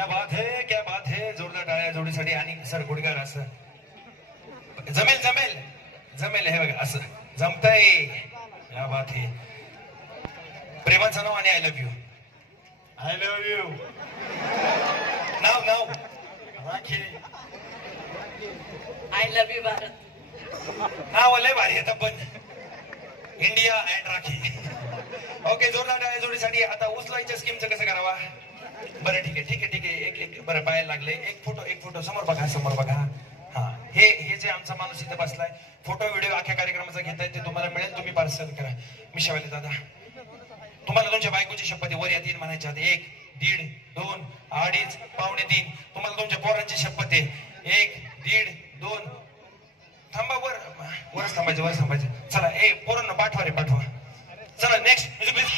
क्या बात है. जोरदार टाळ्या जोडीसाठी. आणि सर गुडगार असं जमेल जमेल जमेल. हे बघा असं जमतंय. क्या बात है. प्रेमाचं नाव आणि I love you. I love you. नाव नाव Rakhi. I love you Bharat. नाव लय भारी आता पण. India and rakhi. ओके जोरदार टाळ्या जोडीसाठी. आता उचलायच्या स्कीमचं कसं करावा. बरं ठीक आहे ठीक आहे ठीक आहे. एक एक बरं पाहायला लागले. एक फोटो समोर बघा समोर बघा. हा हे जे आमचा माणूस इथे बसलाय फोटो व्हिडिओ अख्या कार्यक्रमाचा घेताय ते तुम्हाला मिळेल. तुम्ही पार्सल करा. मी शेवाले दादा तुम्हाला तुमच्या बायकोची शपथ वर या 3 म्हणायच्या आधी 1, 1.5, 2, 2.5, पावणे 3. तुम्हाला तुमच्या पोरांची शपथ आहे 1, 1.5, 2. थांबा वरच थांबायचं. चला पोरांना पाठवा रे पाठवा. चला नेक्स्ट म्युझिक प्लीज.